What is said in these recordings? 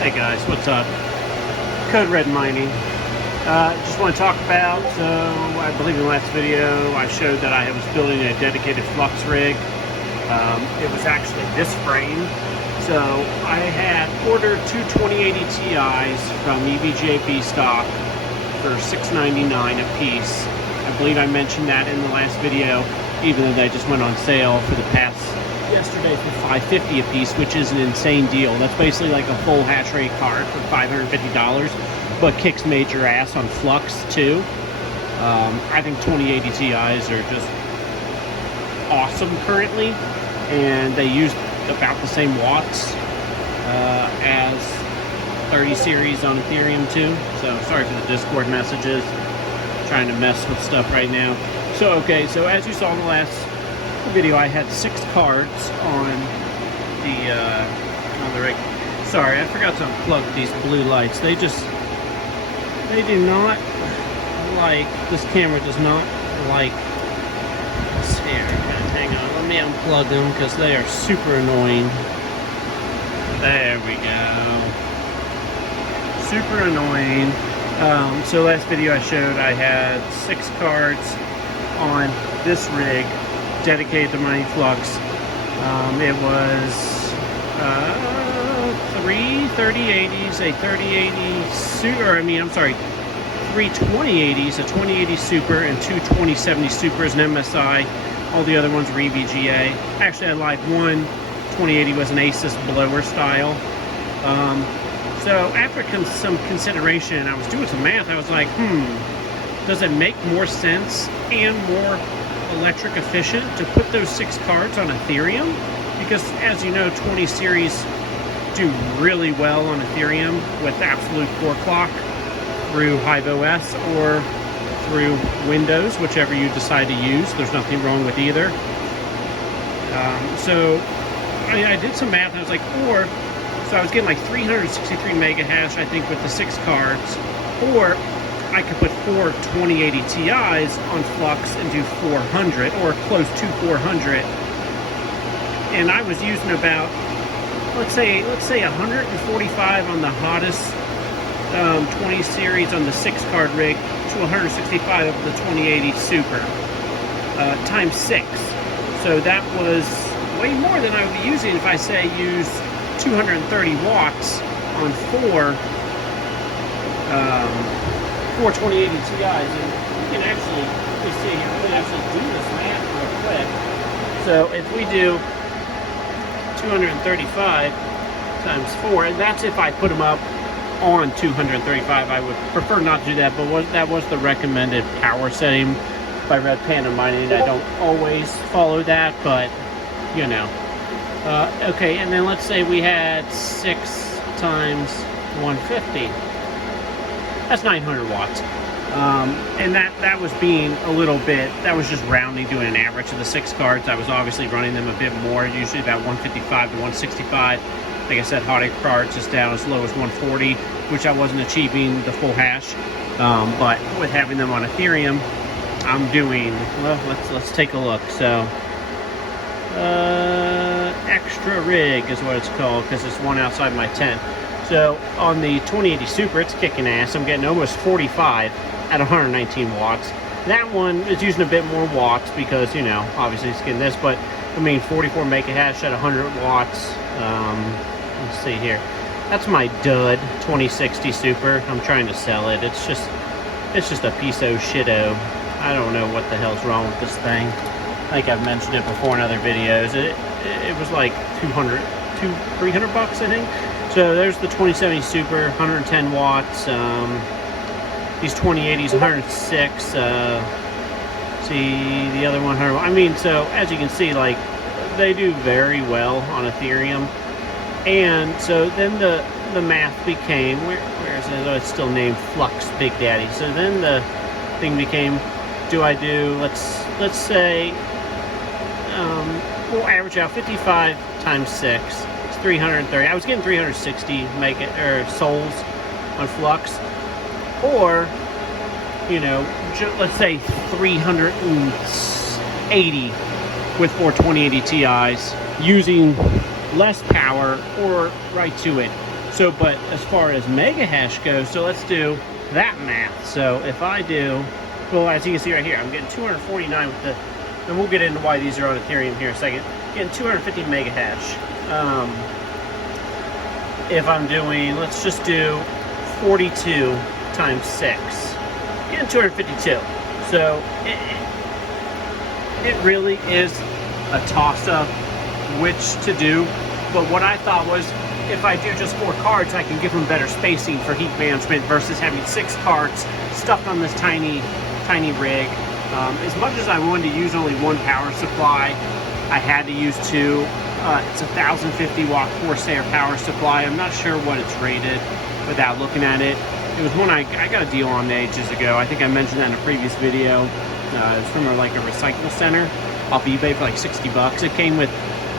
Hey guys, what's up? Code Red Mining. Just want to talk about, so I believe in the last video I showed that I was building a dedicated Flux rig. It was actually this frame. So I had ordered two 2080 Ti's from EVGA stock for $6.99 a piece. I believe I mentioned that in the last video, even though they just went on sale for the past yesterday for $5.50 a piece, which is an insane deal. That's basically like a full hash rate card for $550, but kicks major ass on Flux too. I think 2080 Ti's are just awesome currently, and they use about the same watts as 30 series on Ethereum too. So sorry for the Discord messages, trying to mess with stuff right now. So okay, so as you saw in the last video, I had 6 cards on the rig. Sorry, I forgot to unplug these blue lights. They do not like, this camera does not like, let's see here, hang on, let me unplug them because they are super annoying. There we go. Super annoying. So last video I showed I had 6 cards on this rig dedicated to mining Flux. It was 3 3080s, a 3080 Super, three 2080s, a 2080 Super, and two 2070 Supers, an MSI. All the other ones were EVGA. Actually, I lied, one 2080 was an Asus blower style. So after some consideration, I was doing some math. I was like, does it make more sense and more electric efficient to put those 6 cards on Ethereum? Because as you know, 20 series do really well on Ethereum with absolute core clock through HiveOS or through Windows, whichever you decide to use. There's nothing wrong with either. So I did some math. I was like, so I was getting like 363 megahash, I think, with the 6 cards, or I could put 4 2080 Ti's on Flux and do 400 or close to 400. And I was using about, let's say 145 on the hottest 20 series on the 6 card rig to 165 of the 2080 Super times 6. So that was way more than I would be using if I say use 230 watts on 4 2080 Ti's. And you can actually, let's see, you can actually do this math real quick. So if we do 235 times 4, and that's if I put them up on 235. I would prefer not to do that, but that was the recommended power setting by Red Panda Mining. I don't always follow that, but you know. Okay, and then let's say we had 6 times 150. That's 900 watts. And that was being a little bit, that was just rounding, doing an average of the 6 cards. I was obviously running them a bit more, usually about 155 to 165. Like I said, hot cards just down as low as 140, which I wasn't achieving the full hash. But with having them on Ethereum, I'm doing, well, let's take a look. So, extra rig is what it's called, because it's one outside my tent. So on the 2080 Super, it's kicking ass. I'm getting almost 45 at 119 watts. That one is using a bit more watts because, you know, obviously it's getting this, but I mean 44 megahash at 100 watts. Let's see here. That's my dud 2060 Super. I'm trying to sell it. It's just a piece of shit-o. I don't know what the hell's wrong with this thing. I think I've mentioned it before in other videos. It was like 300 bucks, I think. So there's the 2070 Super, 110 watts. These 2080s, 106. See the other 100. I mean, so as you can see, like, they do very well on Ethereum. And so then the math became, where is it? Oh, it's still named Flux Big Daddy. So then the thing became, do I do, let's say, we'll average out 55 times 6. It's 330. I was getting 360 souls on Flux. Or, you know, let's say 380 with 4 2080 Ti's using less power or right to it. So, but as far as Megahash goes, so let's do that math. So if I do, well, as you can see right here, I'm getting 249 with the, and we'll get into why these are on Ethereum here in a second. Getting 250 Megahash. If I'm doing, let's just do 42 times 6, getting 252. So it really is a toss-up which to do. But what I thought was, if I do just 4 cards, I can give them better spacing for heat management versus having 6 cards stuck on this tiny rig. As much as I wanted to use only 1 power supply, I had to use 2. It's a 1050 watt Corsair power supply. I'm not sure what it's rated without looking at it. It was one I got a deal on ages ago. I think I mentioned that in a previous video. It's from like a recycle center off eBay for like 60 bucks. It came with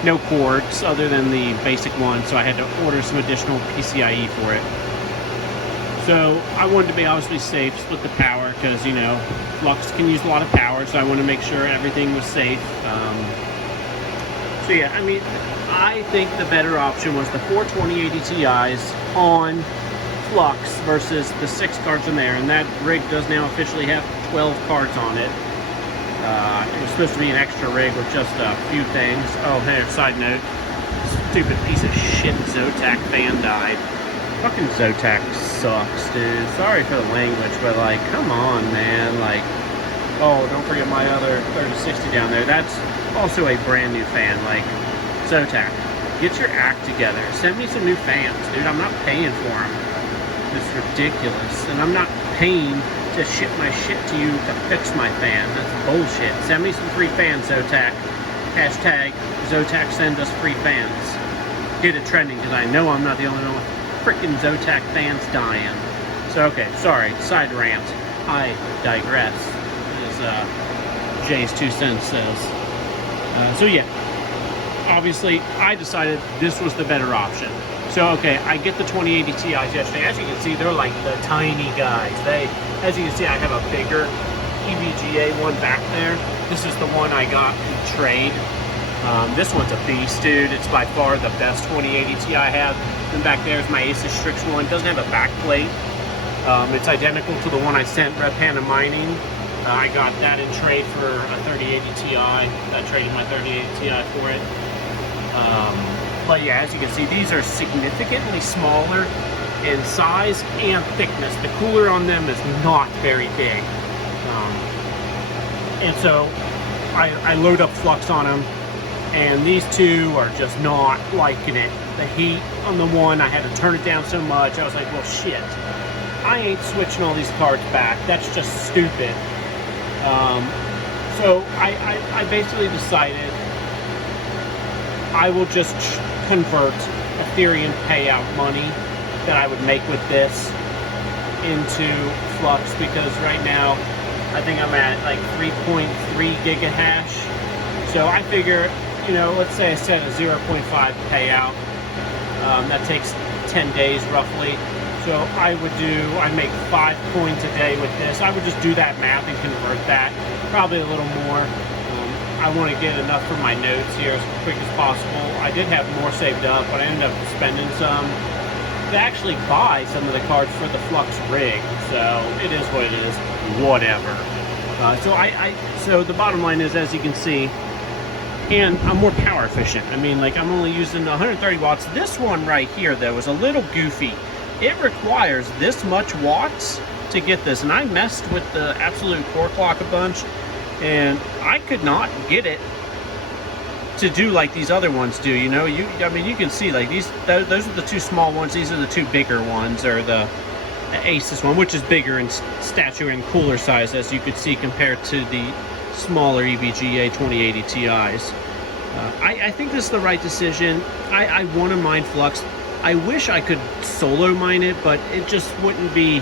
no cords other than the basic one, so I had to order some additional PCIe for it. So I wanted to be obviously safe, split the power, because, you know, Flux can use a lot of power, so I wanted to make sure everything was safe. So yeah, I mean, I think the better option was the 4 2080ti's on Flux versus the 6 cards in there, and that rig does now officially have 12 cards on it. It was supposed to be an extra rig with just a few things. Oh, hey, side note, stupid piece of shit Zotac fan died. Fucking Zotac sucks, dude. Sorry for the language, but like, come on, man. Like, oh, don't forget my other 3060 down there. That's also a brand new fan. Like, Zotac, get your act together. Send me some new fans, dude. I'm not paying for them. It's ridiculous. And I'm not paying to ship my shit to you to fix my fan. That's bullshit. Send me some free fans, Zotac. Hashtag Zotac send us free fans. Get it trending, because I know I'm not the only one. Freaking Zotac fans dying. So, okay, sorry, side rant. I digress, as Jay's 2 cents says. So yeah, obviously I decided this was the better option. So okay, I get the 2080ti's yesterday. As you can see, they're like the tiny guys. As you can see, I have a bigger EVGA one back there. This is the one I got in trade. This one's a beast, dude. It's by far the best 2080ti I have. And back there is my Asus Strix one. It doesn't have a back plate. It's identical to the one I sent Red Panda Mining. I got that in trade for a 3080 Ti. I traded my 3080 Ti for it. But yeah, as you can see, these are significantly smaller in size and thickness. The cooler on them is not very big. And so I load up Flux on them, and these two are just not liking it. The heat on the one, I had to turn it down so much. I was like, well, shit. I ain't switching all these cards back. That's just stupid. So I basically decided I will just convert Ethereum payout money that I would make with this into Flux, because right now I think I'm at like 3.3 gigahash. So I figure, you know, let's say I set a 0.5 payout. That takes 10 days roughly. So I'd make 5 coins a day with this. I would just do that math and convert that, probably a little more. I want to get enough for my notes here as quick as possible. I did have more saved up, but I ended up spending some to actually buy some of the cards for the Flux rig. So it is what it is, whatever. So the bottom line is, as you can see, and I'm more power efficient. I mean, like, I'm only using 130 watts. This one right here, though, is a little goofy. It requires this much watts to get this, and I messed with the absolute core clock a bunch, and I could not get it to do like these other ones do. You know, I mean, you can see like those are the 2 small ones. These are the 2 bigger ones, or the Asus one, which is bigger in stature and cooler size, as you could see, compared to the smaller EVGA 2080ti's. I think this is the right decision. I want to mine Flux. I wish I could solo mine it, but it just wouldn't be,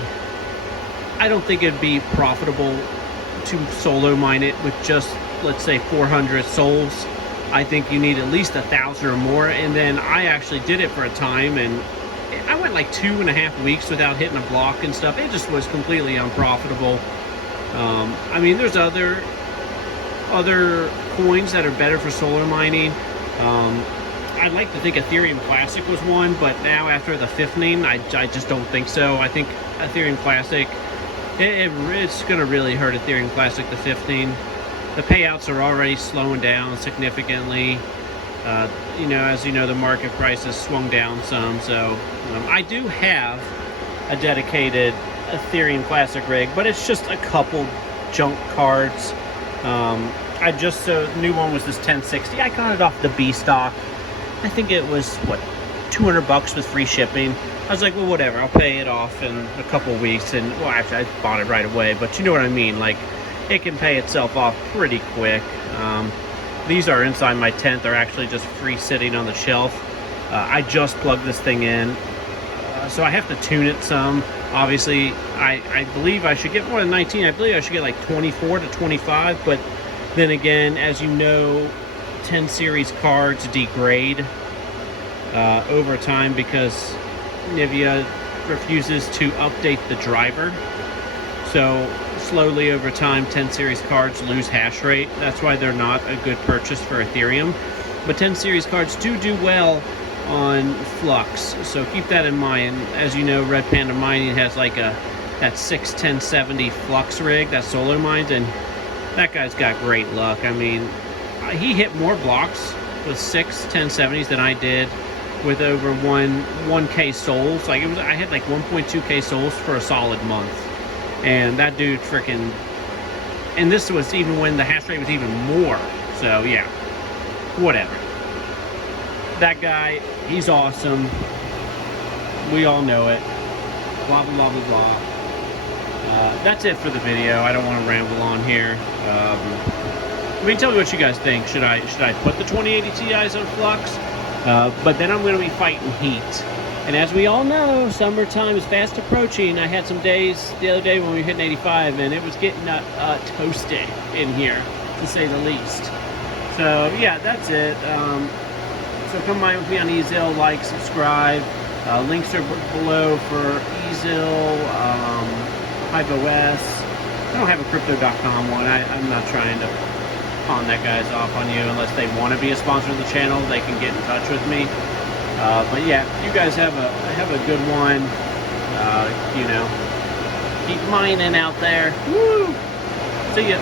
I don't think it'd be profitable to solo mine it with just, let's say, 400 souls. I think you need at least 1,000 or more. And then I actually did it for a time, and I went like 2.5 weeks without hitting a block and stuff. It just was completely unprofitable. I mean, there's other coins that are better for solar mining. I'd like to think Ethereum Classic was one, but now after the 15, I just don't think so. I think Ethereum Classic, it's going to really hurt Ethereum Classic, the 15. The payouts are already slowing down significantly. You know, as you know, the market price has swung down some, so I do have a dedicated Ethereum Classic rig, but it's just a couple junk cards. The new one was this 1060. I got it off the B stock. I think it was, what, $200 with free shipping. I was like, well, whatever, I'll pay it off in a couple weeks. And, well, actually, I bought it right away, but you know what I mean. Like, it can pay itself off pretty quick. These are inside my tent. They're actually just free sitting on the shelf. I just plugged this thing in, so I have to tune it some. Obviously, I believe I should get more than 19. I believe I should get like 24 to 25, but then again, as you know, 10 series cards degrade over time because Nvidia refuses to update the driver. So slowly over time, 10 series cards lose hash rate. That's why they're not a good purchase for Ethereum. But 10 series cards do well on Flux, so keep that in mind. As you know, Red Panda Mining has like that 61070 Flux rig that solo mines, and that guy's got great luck. I mean, he hit more blocks with 6 1070s than I did with over 1K souls. Like, I had like 1.2K souls for a solid month. And that dude freaking, and this was even when the hash rate was even more. So yeah, whatever. That guy, he's awesome. We all know it. Blah, blah, blah, blah, blah. That's it for the video. I don't want to ramble on here. I mean, tell me what you guys think. Should I put the 2080 Ti's on Flux? But then I'm going to be fighting heat. And as we all know, summertime is fast approaching. I had some days the other day when we were hitting 85, and it was getting toasty in here, to say the least. So yeah, that's it. So come by with me on Ezil, like, subscribe. Links are below for Ezil, HiveOS. I don't have a Crypto.com one. I'm not trying to pawn that guy's off on you. Unless they want to be a sponsor of the channel, they can get in touch with me. But yeah, you guys have a good one. You know, keep mining out there. Woo! See ya.